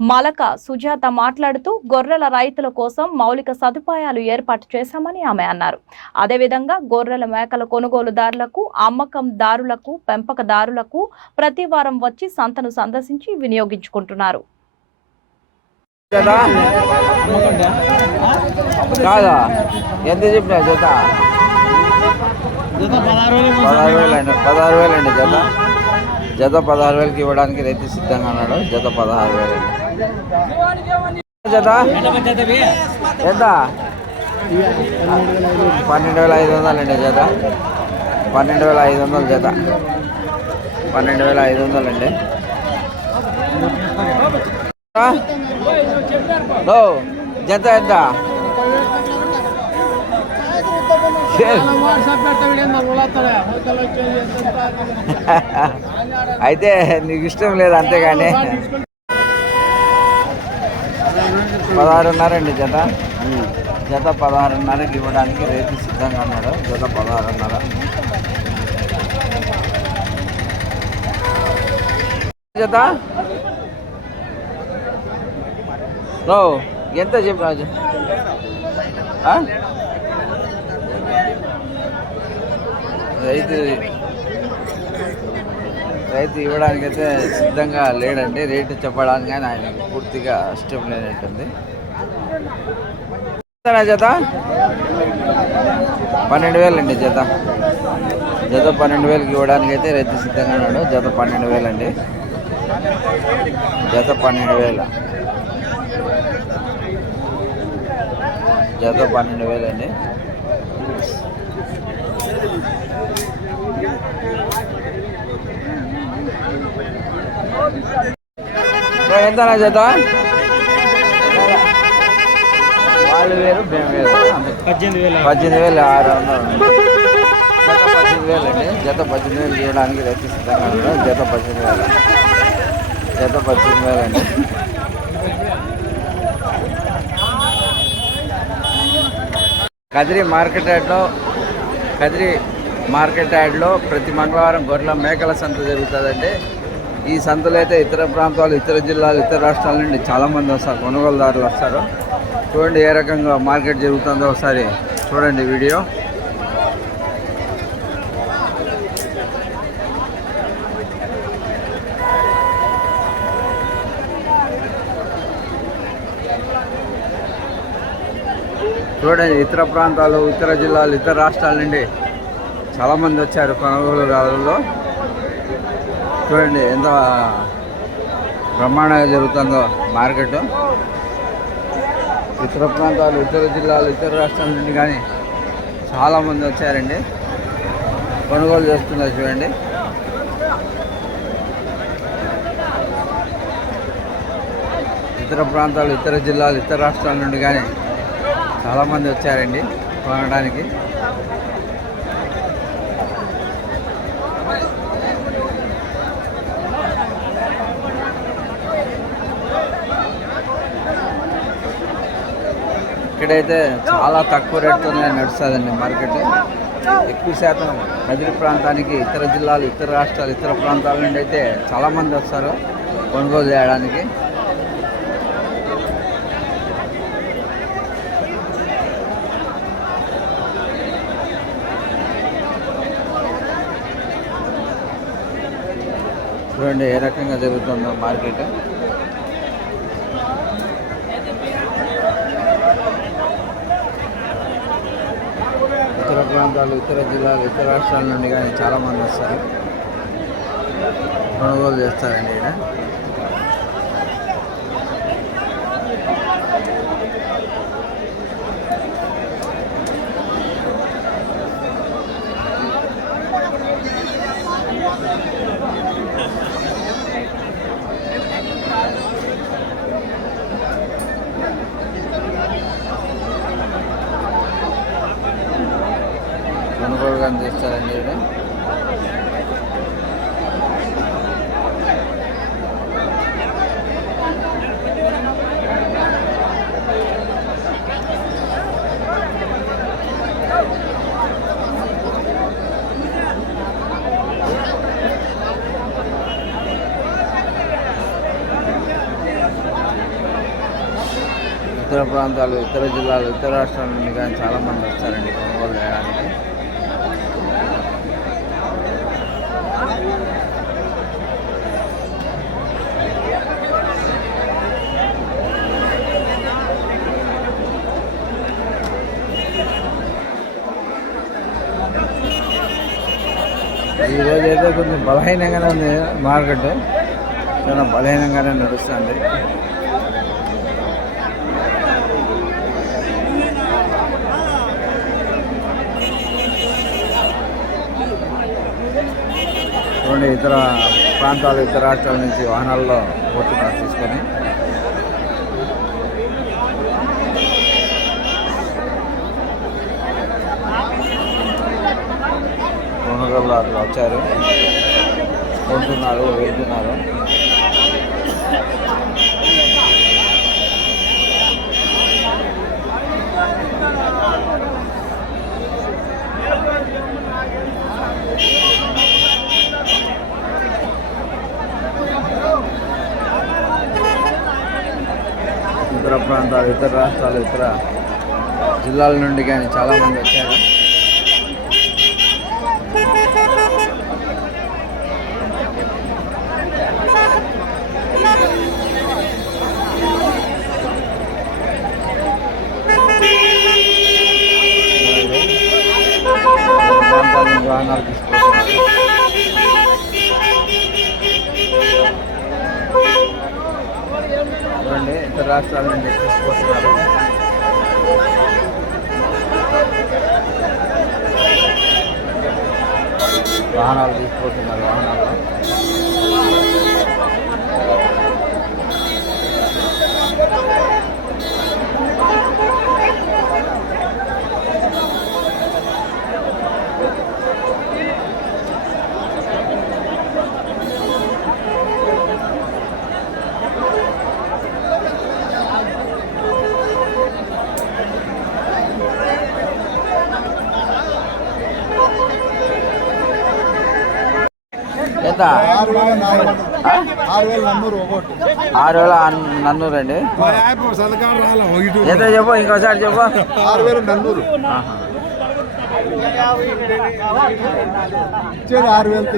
Malaka Sujatha మాట్లాడుతూ గొర్రెల రైతుల కోసం మౌలిక సదుపాయాలు ఏర్పాటు చేశామని ఆమె అన్నారు. అదేవిధంగా గొర్రెల మేకల కొనుగోలుదారులకు అమ్మకందారులకు పెంపకదారులకు ప్రతి వారం వచ్చి సంతను సందర్శించి వినియోగించుకుంటున్నారు. జత కాదా? ఎంత చెప్పినా జత జత పదహారు జత జత పదహారు వేలకి ఇవ్వడానికి రైతు సిద్ధంగా ఉన్నాడు. జత పదహారు వేలు అండి జత? ఎంత? పన్నెండు వేల ఐదు వందలు అండి జత. పన్నెండు వేల ఐదు వందలు జత. పన్నెండు వేల ఐదు వందలు అండి ఓ, జత ఎంత? అయితే నీకు ఇష్టం లేదు అంతేగాని. పదహారున్నరండి జత. జత పదహారున్నరకి ఇవ్వడానికి రేపు సిద్ధంగా ఉన్నాడు జత పదహారున్నర. జత? రో ఎంత చెప్పిన రైతు రైతు ఇవ్వడానికైతే సిద్ధంగా లేడండి. రేటు చెప్పడానికి కానీ ఆయన పూర్తిగా ఇష్టం లేనట్టుంది. జత? పన్నెండు వేలు అండి జత. జత పన్నెండు వేలకి ఇవ్వడానికి అయితే రైతు సిద్ధంగా ఉన్నాడు. జత పన్నెండు వేలు అండి జత పన్నెండు వేల జత పన్నెండు వేలు అండి ఎంతనా జత వాళ్ళు వేరు మేము వేరు. పద్దెనిమిది వేలు పద్దెనిమిది వేలు ఆరు వందలు జత పద్దెనిమిది వేలు అండి. జత పద్దెనిమిది వేలు చేయడానికి రైతు సిద్ధంగా జత పద్దెనిమిది వేలు. జత పద్దెనిమిది వేలు అండి. కదిరి మార్కెట్ యార్డ్లో కదిరి మార్కెట్ యార్డ్లో ప్రతి మంగళవారం గొర్రెల మేకల సంత జరుగుతుందండి. ఈ సంతలు అయితే ఇతర ప్రాంతాలు ఇతర జిల్లాలు ఇతర రాష్ట్రాల నుండి చాలామంది వస్తారు కొనుగోలుదారులు వస్తారు. చూడండి ఏ రకంగా మార్కెట్ జరుగుతుందో ఒకసారి చూడండి వీడియో. చూడండి ఇతర ప్రాంతాలు ఇతర జిల్లాలు ఇతర రాష్ట్రాల నుండి చాలామంది వచ్చారు కొనుగోలుదారుల్లో. చూడండి ఎంత బ్రహ్మాండంగా జరుగుతుందో మార్కెట్. ఇతర ప్రాంతాలు ఇతర జిల్లాలు ఇతర రాష్ట్రాల నుండి కానీ చాలామంది వచ్చారండి. కొనుగోలు చేస్తున్నారు చూడండి. ఇతర ప్రాంతాలు ఇతర జిల్లాలు ఇతర రాష్ట్రాల నుండి కానీ చాలామంది వచ్చారండి కొనడానికి. ఇక్కడైతే చాలా తక్కువ రేట్తోనే నడుస్తుందండి మార్కెట్. ఎక్కువ శాతం కదిరి ప్రాంతానికి ఇతర జిల్లాలు ఇతర రాష్ట్రాలు ఇతర ప్రాంతాల నుండి అయితే చాలామంది వస్తారు కొనుగోలు చేయడానికి. చూడండి ఏ రకంగా జరుగుతుందో మార్కెట్ ఇతర ప్రాంతాలు ఇతర జిల్లాలు ఇతర రాష్ట్రాల నుండి కానీ చాలామంది వస్తారు. కొనుగోలు చేస్తారండి ఇక్కడ కొనుగోలు అందిస్తారండి ఇక్కడ ఇతర ప్రాంతాలు ఇతర జిల్లాలు ఇతర రాష్ట్రాల నుండి కానీ చాలామంది వస్తారండి కొనుగోలు చేయడానికి. ఈరోజు అయితే కొంచెం బలహీనంగానే ఉంది మార్కెట్. చాలా బలహీనంగానే నడుస్తుంది. రెండు ఇతర ప్రాంతాలు ఇతర రాష్ట్రాల నుంచి వాహనాల్లో పోతున్నారు తీసుకొని కొనుగోలు వచ్చారు. కొంటున్నారు వెళ్తున్నారు ఇతర ప్రాంతాలు ఇతర రాష్ట్రాలు ఇతర జిల్లాల నుండి కానీ చాలామంది వచ్చారు ప్రాంతాల నుంచి వాహనాలు తీసుకుంటున్నారు చూడండి ఇతర రాష్ట్రాల నుండి తీసుకొస్తున్నారు. వాహనాలు తీసుకుపోతున్నారు వాహనాలు. ఎంత ఆరు వేల నన్నూరు అండి ఎంత చెప్పు ఇంకోసారి చెప్పు. ఆరు వేల నన్నూరు ఆరు వేలు.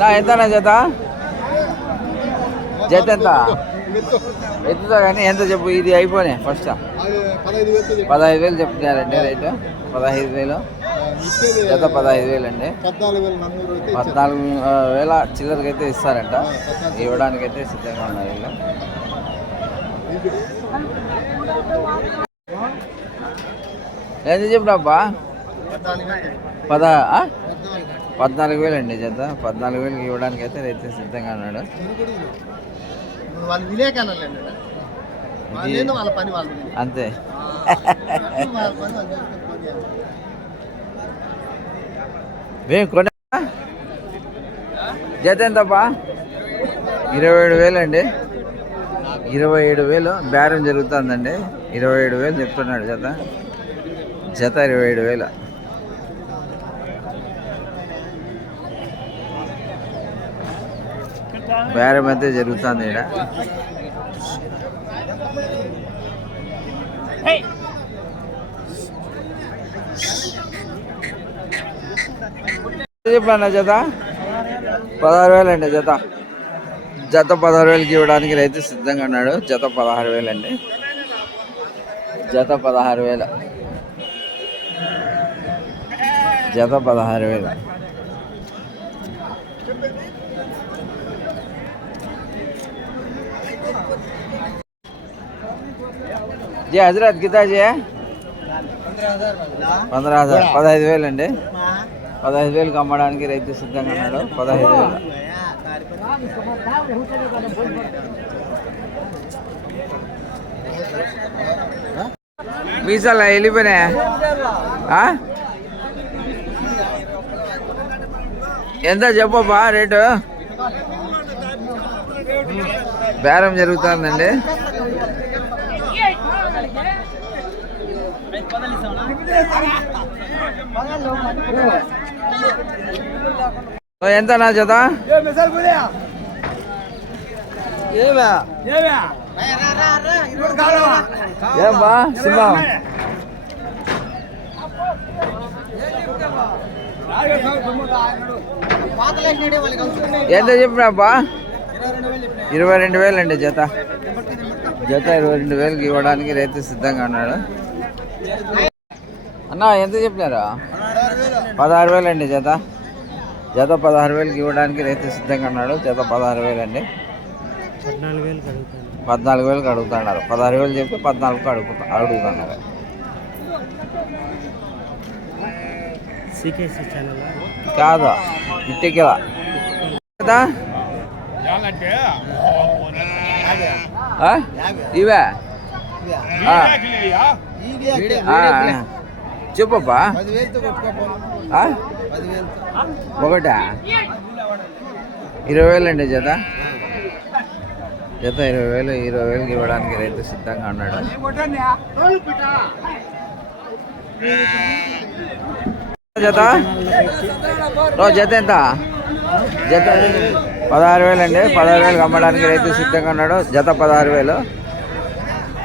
నా ఎంతనా జత జత ఎంత? ఎత్తుతా కానీ ఎంత చెప్పు ఇది అయిపోయి ఫస్ట్? పదహైదు వేలు చెప్తున్నారండి రేటు. పదహైదు వేలు. జత పదహైదు వేలు అండి పద్నాలుగు వేల చిల్లరకి అయితే ఇస్తారంట ఇవ్వడానికి అయితే సిద్ధంగా ఉన్నారు వీళ్ళు. ఎంత వేలు. పద? పద్నాలుగు. వేలు అండి జత పద్నాలుగు వేలకి ఇవ్వడానికి అయితే రైతు సిద్ధంగా ఉన్నాడు తిరుగుడు ఇది. ఇప్పుడు వాళ్ళు విలేకాలండి వాళ్ళు ఏందో వాళ్ళ పని వాళ్ళు అంతే వాళ్ళ పని వాళ్ళు చేసుకొని పోనీయాలి. మేము కొన జత ఎంతప్పా? ఇరవై ఏడు వేలు అండి. ఇరవై ఏడు వేలు బేరం జరుగుతుందండి. ఇరవై ఏడు వేలు చెప్తున్నాడు జత. జత ఇరవై ఏడు వేలు. బేరం అయితే జరుగుతుంది ఇక్కడ చెప్పాను జత? పదహారు వేలు అండి జత. జత పదహారు వేలకి ఇవ్వడానికి రైతు సిద్ధంగా ఉన్నాడు. జత పదహారు వేలు అండి జత పదహారు వేలు. జత పదహారు వేలు. జీ హజరత్ కితా జీ పంద్రహ హజార్ పదహైదు వేలు అండి పదహైదు వేలకు అమ్మడానికి రైతు సిద్ధంగా ఉన్నాడు. పదహైదు వేలు. మీసాల వెళ్ళిపోయినా? ఎంత చెప్పబ్బా రేటు? బేరం జరుగుతుందండి. ఎంత నా జత? ఏం బా సింహం ఎంత చెప్పినా. బా ఇరవై రెండు వేలు అండి జత. జత ఇరవై రెండు వేలకి ఇవ్వడానికి రైతు సిద్ధంగా ఉన్నాడు. అన్న ఎంత చెప్పినారా? పదహారు వేలు అండి జత. జత పదహారు వేలకి ఇవ్వడానికి రైతు సిద్ధంగా ఉన్నాడు. జత పదహారు వేలు అండి పద్నాలుగు వేలకు అడుగుతున్నారు పదహారు వేలు చెప్తే పద్నాలుగుకి అడుగుతా అడుగుతున్నారు. కాదు. ఇట్టికిలా కదా? ఇవే? పదివేలతో ఒకటా? ఇరవై వేలు అండి జత? జత ఇరవై వేలు ఇరవై వేలకి ఇవ్వడానికి రైతు సిద్ధంగా ఉన్నాడు. జత? జత ఎంత? జత పదహారు వేలు అండి. పదహారు వేలకు అమ్మడానికి రైతు సిద్ధంగా ఉన్నాడు. జత పదహారు వేలు.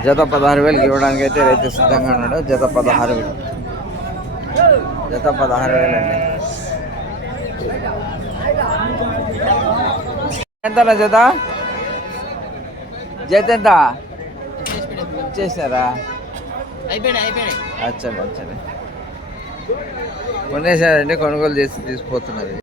జత పదహారు వేలకి ఇవ్వడానికి అయితే రైతు సిద్ధంగా ఉన్నాడు. జత పదహారు వేలు. జత పదహారు వేలండి ఎంత జత? జత ఎంత? చేశారా అయిపోయినాయి అయిపోయినాయి అచ్చండి అచ్చండి కొనేసారండి కొనుగోలు చేసి తీసుకుపోతున్నారు.